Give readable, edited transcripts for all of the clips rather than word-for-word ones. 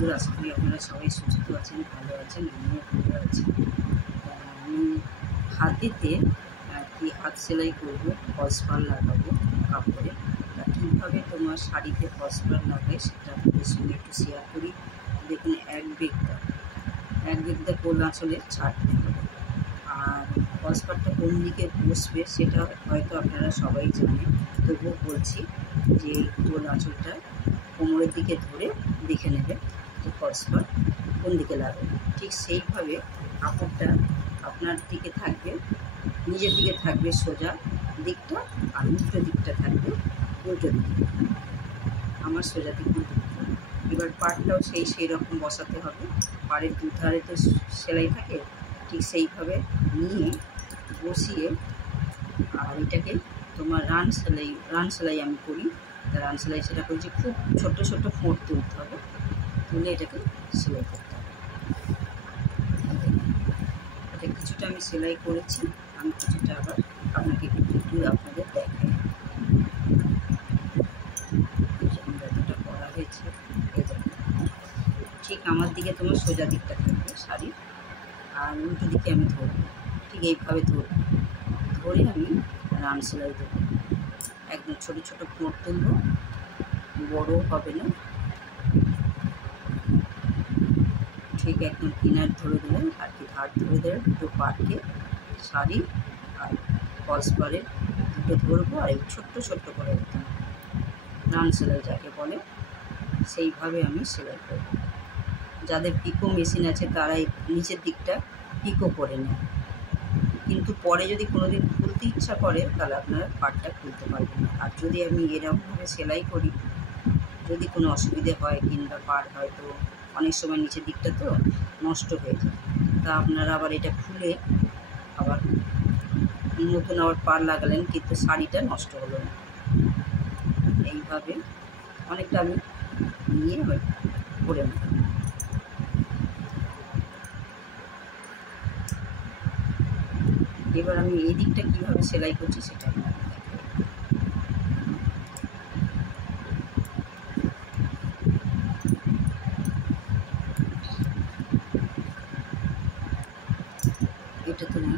বন্ধুরা, আশা করি আপনারা সবাই সুস্থ আছেন, ভালো আছেন, আমিও ভালো আছি। আমি হাতেতে কি হাত সেলাই করব, ফলস পাড় লাগাবো কাপড়ে। তা কীভাবে তোমার শাড়িতে ফলস পাড় লাগাই সেটা আপনাদের সঙ্গে একটু শেয়ার করি। দেখুন, এক বেগটা কোল আঁচলে ছাড়তে হবে। আর ফলস পাড়টা কোন দিকে বসবে সেটা হয়তো আপনারা সবাই জানেন, তবুও বলছি যে কোল আঁচলটা কোমরের দিকে ধরে দেখে নেবে যে ফলস পাড় কোন দিকে লাগাবে। ঠিক সেইভাবে কাপড়টা আপনার দিকে থাকবে, নিজের দিকে থাকবে সোজা দিকটা, আর উল্টো দিকটা থাকবে উল্টো দিকে, আমার সোজা দিক উল্টো দিকে। এবার পাড়টাও সেই রকম বসাতে হবে। পাড়ের দুধারে তো সেলাই থাকে, ঠিক সেইভাবে নিয়ে বসিয়ে, আর এটাকে তোমার রান সেলাই আমি করি। রান সেলাই সেটা করছি, খুব ছোট ছোট ফোঁট তুলতে হবে, তুলে এটাকে সেলাই করতে হবে। এটা কিছুটা আমি সেলাই করেছি, আমি কিছুটা আবার আপনাকে একটু আপনাদের দেখাই। যতটা করা হয়েছে এটা ঠিক আমার দিকে তোমার সোজা দিকটা থাকবে শাড়ি, আর উল্টো দিকে আমি ধরবো, ঠিক এইভাবে ধরে আমি রান সেলাই দেবো। একদম ছোটো ছোটো ফোঁট তুলবো, বড়ো হবে না, ঠিক একদম কিনার ধরে দিলেন আর কি, ধার ধরে দিলেন দুটো পাটকে শাড়ি আর ফলস পাড়ের দুটো ধরবো, আর এই ছোট্ট ছোট্ট করে দিতাম রান সেলাই যাকে বলে, সেইভাবে আমি সেলাই করব। যাদের পিকো মেশিন আছে তারা এই নিচের দিকটা পিকো করে নেয়, কিন্তু পরে যদি কোনো দিন খুলতে ইচ্ছা করে তাহলে আপনারা পাটটা খুলতে পারবেন না। আর যদি আমি এরকমভাবে সেলাই করি, যদি কোনো অসুবিধে হয় কিংবা পাড় হয়তো অনেক সময় নিচের দিকটা তো নষ্ট হয়ে যায়, তা আপনারা আবার এটা খুলে আবার নতুন আবার পাড় লাগালেন, কিন্তু শাড়িটা নষ্ট হলো না। এইভাবে অনেকটা আমি নিয়ে করে নেব। এবার আমি এই দিকটা কীভাবে সেলাই করছি সেটা এটা তো না,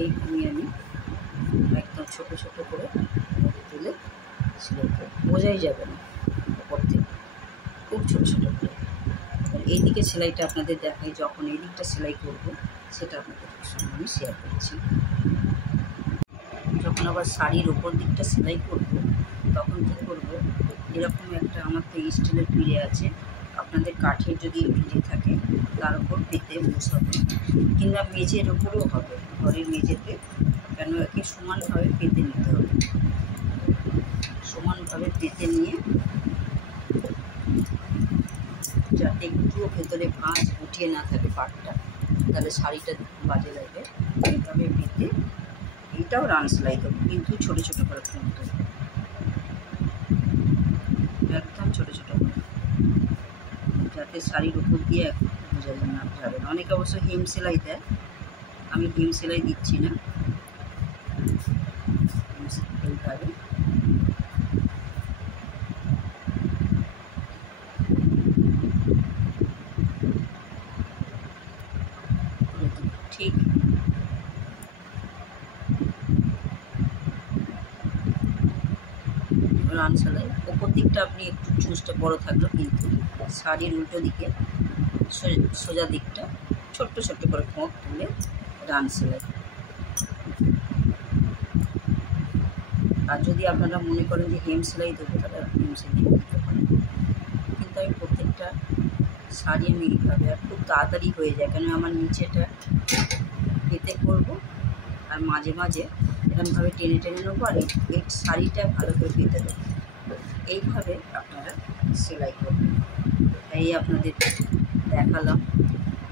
এইভাবে আমি একদম ছোটো ছোটো করে তুলে সেলাই করে, বোঝাই যাবে না ওপর থেকে, খুব ছোটো ছোটো করে। এই দিকে সেলাইটা আপনাদের দেখাই, যখন এই দিকটা সেলাই করব সেটা আপনাদের সঙ্গে আমি শেয়ার করছি। যখন আবার শাড়ির ওপর দিকটা সেলাই করব তখন কী করব, এরকম একটা আমার তো স্টিলের পিঁড়ে আছে, আপনাদের কাঠের যদি পিঁড়ে থাকে তার উপর পেতে বসাবো, কিংবা মেঝের ওপরেও হবে, ঘরের মেঝেতে, কেন একে সমানভাবে পেতে নিতে হবে। সমানভাবে পেতে নিয়ে যাতে একটুও ভেতরে ভাঁজ উঠিয়ে না থাকে পাটটা, তাহলে শাড়িটা বাজে লাগবে। এইভাবে পেতে, এইটাও রান সেলাই দেবো, কিন্তু ছোটো ছোটো করে ফোন দেবো, একদম ছোটো ছোটো করে, যাতে শাড়ির উপর দিয়ে বোঝা না যাবে না। অনেকে অবশ্য হেম সেলাই দেয়, আমি হেম সেলাই দিচ্ছি না। এইভাবে ঠিক রান সেলাই ওপর দিকটা আপনি একটু চুঁচটা বড়ো থাকলো, কিন্তু শাড়ির উল্টো দিকে সোজা দিকটা ছোট্ট ছোট্ট করে ফোঁক তুলে রান সেলাই। আর যদি আপনারা মনে করেন যে হেম সেলাই দেবো তাহলে হেম সেলাই দিতে পারেন, কিন্তু আমি প্রত্যেকটা শাড়ি আমি এইভাবে, আর খুব তাড়াতাড়ি হয়ে যায়, কেন আমার নিচেটা পেতে করবো আর মাঝে মাঝে এরকমভাবে টেনে টেনে নেবো, আর এই শাড়িটা ভালো করে পেতে দেবো। এইভাবে আপনারা সেলাই করবেন, এই আপনাদের দেখালাম।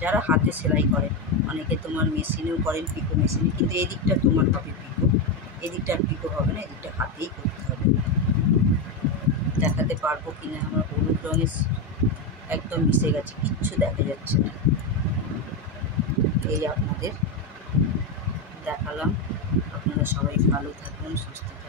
যারা হাতে সেলাই করেন, অনেকে তোমার মেশিনেও করেন, পিকো মেশিনে, কিন্তু এই দিকটা তোমার হবে পিকো, এই দিকটা আর পিকো হবে না, এই দিকটা হাতেই করতে হবে। দেখাতে পারবো কিনা, আমার হলুদ রঙের একদম মিশে গেছে, কিচ্ছু দেখা যাচ্ছে না। এই আপনাদের দেখালাম। আপনারা সবাই ভালো থাকুন, সুস্থ থাকুন।